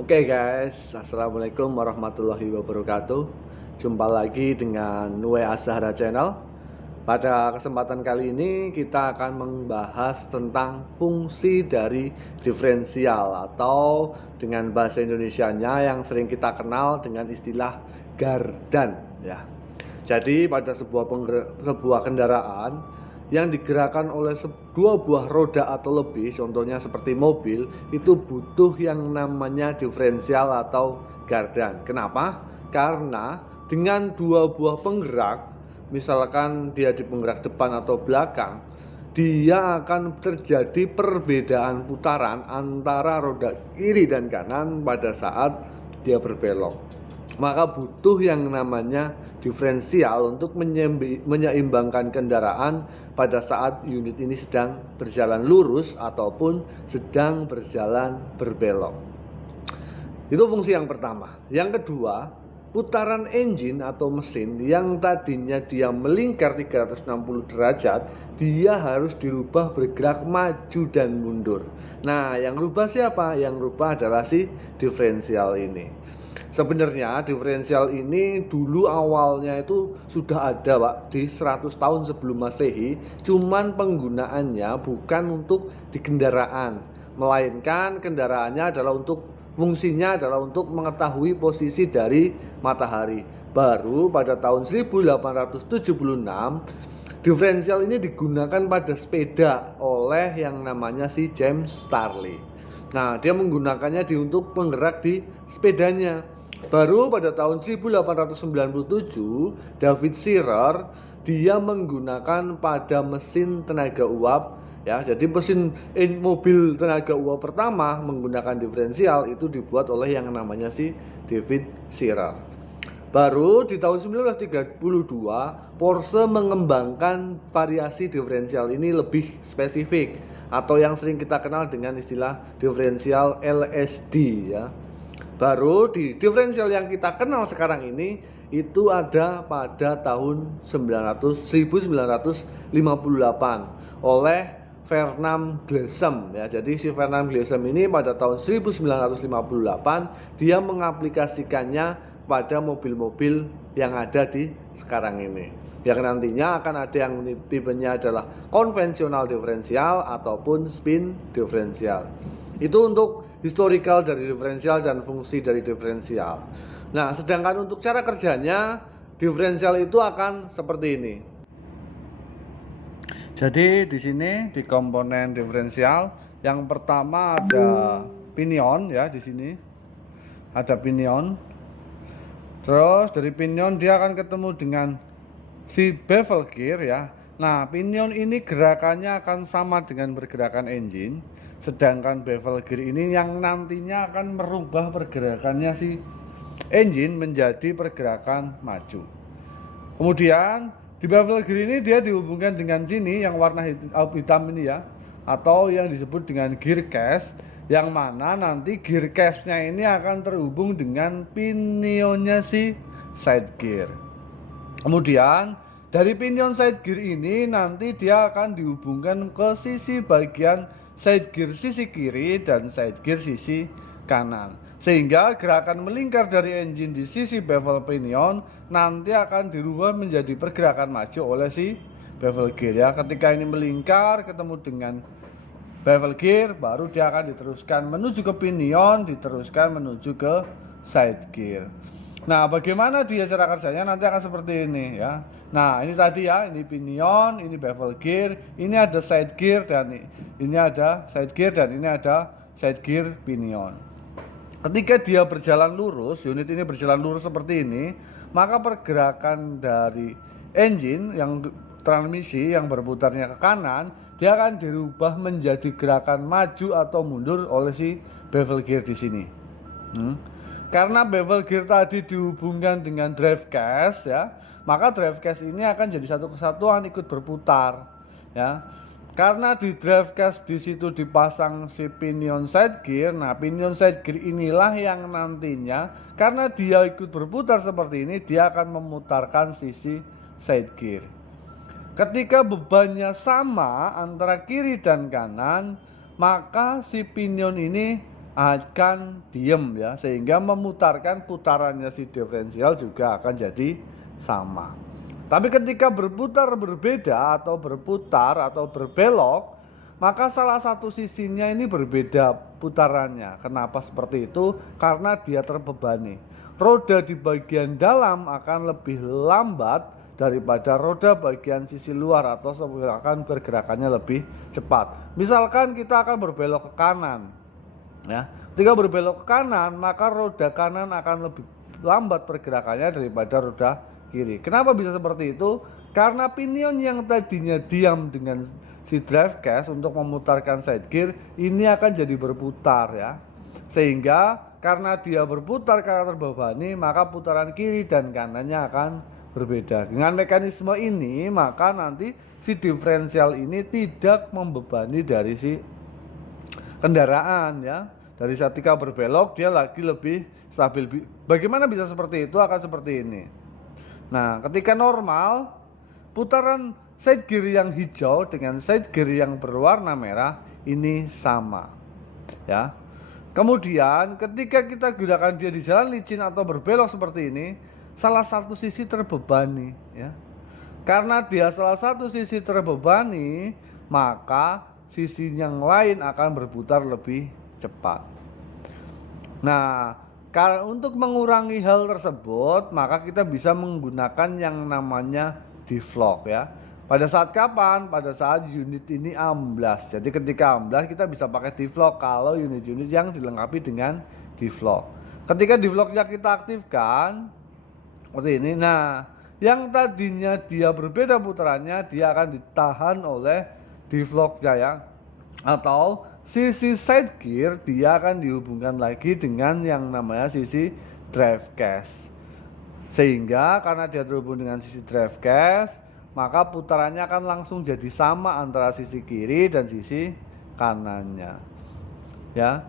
Oke guys, Assalamualaikum warahmatullahi wabarakatuh. Jumpa lagi dengan Nue Azhara Channel. Pada kesempatan kali ini kita akan membahas tentang fungsi dari diferensial atau dengan bahasa Indonesianya yang sering kita kenal dengan istilah gardan ya. Jadi pada sebuah kendaraan yang digerakkan oleh dua buah roda atau lebih, contohnya seperti mobil, itu butuh yang namanya diferensial atau gardan. Kenapa? Karena dengan dua buah penggerak, misalkan dia di penggerak depan atau belakang, dia akan terjadi perbedaan putaran antara roda kiri dan kanan pada saat dia berbelok. Maka butuh yang namanya diferensial untuk menyeimbangkan kendaraan pada saat unit ini sedang berjalan lurus ataupun sedang berjalan berbelok. Itu fungsi yang pertama. Yang kedua, putaran engine atau mesin yang tadinya dia melingkar 360 derajat, dia harus dirubah bergerak maju dan mundur. Nah, yang rubah siapa? Yang rubah adalah si diferensial ini. Sebenarnya diferensial ini dulu awalnya itu sudah ada Pak di 100 tahun sebelum Masehi, cuman penggunaannya bukan untuk di kendaraan, melainkan kendaraannya adalah untuk fungsinya adalah untuk mengetahui posisi dari matahari. Baru pada tahun 1876 diferensial ini digunakan pada sepeda oleh yang namanya si James Starley. Nah, dia menggunakannya untuk penggerak di sepedanya. Baru pada tahun 1897, David Shearer dia menggunakan pada mesin tenaga uap ya. Jadi mesin mobil tenaga uap pertama menggunakan diferensial itu dibuat oleh yang namanya si David Shearer. Baru di tahun 1932 Porsche mengembangkan variasi diferensial ini lebih spesifik atau yang sering kita kenal dengan istilah diferensial LSD ya. Baru di diferensial yang kita kenal sekarang ini itu ada pada tahun 1958 oleh Fernand Gleeson ya. Jadi si Fernand Gleeson ini pada tahun 1958 dia mengaplikasikannya pada mobil-mobil yang ada di sekarang ini. Yang nantinya akan ada yang tipenya adalah konvensional diferensial ataupun spin diferensial. Itu untuk historical dari diferensial dan fungsi dari diferensial. Nah, sedangkan untuk cara kerjanya diferensial itu akan seperti ini. Jadi di sini di komponen diferensial yang pertama ada pinion ya, di sini ada pinion. Terus dari pinion dia akan ketemu dengan si bevel gear ya. Nah, pinion ini gerakannya akan sama dengan pergerakan engine, sedangkan bevel gear ini yang nantinya akan merubah pergerakannya si engine menjadi pergerakan maju. Kemudian di bevel gear ini dia dihubungkan dengan sini yang warna hitam ini ya, atau yang disebut dengan gear case, yang mana nanti gear case-nya ini akan terhubung dengan pinionnya si side gear. Kemudian dari pinion side gear ini nanti dia akan dihubungkan ke sisi bagian side gear sisi kiri dan side gear sisi kanan, sehingga gerakan melingkar dari engine di sisi bevel pinion nanti akan dirubah menjadi pergerakan maju oleh si bevel gear ya. Ketika ini melingkar ketemu dengan bevel gear, baru dia akan diteruskan menuju ke pinion, diteruskan menuju ke side gear. Nah, bagaimana dia cara kerjanya nanti akan seperti ini ya. Nah, ini tadi ya, ini pinion, ini bevel gear, ini ada side gear dan ini ada side gear dan ini ada side gear pinion. Ketika dia berjalan lurus, unit ini berjalan lurus seperti ini, maka pergerakan dari engine yang transmisi yang berputarnya ke kanan, dia akan dirubah menjadi gerakan maju atau mundur oleh si bevel gear di sini. Karena bevel gear tadi dihubungkan dengan drive case ya, maka drive case ini akan jadi satu kesatuan ikut berputar ya. Karena di drive case di situ dipasang si pinion side gear. Nah, pinion side gear inilah yang nantinya karena dia ikut berputar seperti ini, dia akan memutarkan sisi side gear. Ketika bebannya sama antara kiri dan kanan, maka si pinion ini akan diem ya, sehingga memutarkan putarannya si diferensial juga akan jadi sama. Tapi ketika berputar berbeda atau berputar atau berbelok, maka salah satu sisinya ini berbeda putarannya. Kenapa seperti itu? Karena dia terbebani. Roda di bagian dalam akan lebih lambat daripada roda bagian sisi luar, atau akan pergerakannya lebih cepat. Misalkan kita akan berbelok ke kanan ya. Ketika berbelok ke kanan, maka roda kanan akan lebih lambat pergerakannya daripada roda kiri. Kenapa bisa seperti itu? Karena pinion yang tadinya diam dengan si drive case untuk memutarkan side gear ini akan jadi berputar ya. Sehingga karena dia berputar karena terbebani, maka putaran kiri dan kanannya akan berbeda. Dengan mekanisme ini, maka nanti si diferensial ini tidak membebani dari si kendaraan ya. Dari saat ketika berbelok dia lagi lebih stabil. Bagaimana bisa seperti itu? Akan seperti ini. Nah, ketika normal, putaran side gear yang hijau dengan side gear yang berwarna merah ini sama ya. Kemudian ketika kita gunakan dia di jalan licin atau berbelok seperti ini, salah satu sisi terbebani ya. Karena dia salah satu sisi terbebani, maka sisi yang lain akan berputar lebih cepat. Nah, untuk mengurangi hal tersebut, maka kita bisa menggunakan yang namanya deflog ya. Pada saat kapan? Pada saat unit ini amblas. Jadi ketika amblas kita bisa pakai deflog kalau unit-unit yang dilengkapi dengan deflog. Ketika deflognya kita aktifkan seperti ini. Nah, yang tadinya dia berbeda putarannya, dia akan ditahan oleh deflognya ya. Atau sisi side gear dia akan dihubungkan lagi dengan yang namanya sisi drive case. Sehingga karena dia terhubung dengan sisi drive case, maka putarannya akan langsung jadi sama antara sisi kiri dan sisi kanannya. Ya.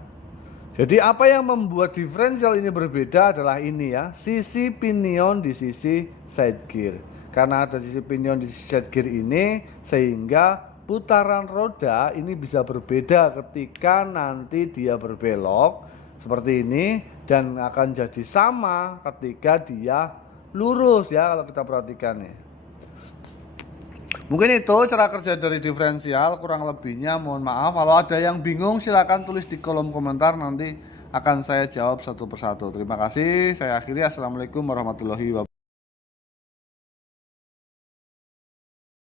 Jadi apa yang membuat diferensial ini berbeda adalah ini ya, sisi pinion di sisi side gear. Karena ada sisi pinion di sisi side gear ini, sehingga putaran roda ini bisa berbeda ketika nanti dia berbelok seperti ini, dan akan jadi sama ketika dia lurus ya, kalau kita perhatikan nih. Mungkin itu cara kerja dari diferensial, kurang lebihnya mohon maaf. Kalau ada yang bingung silahkan tulis di kolom komentar, nanti akan saya jawab satu persatu. Terima kasih, saya akhiri. Assalamualaikum warahmatullahi wabarakatuh.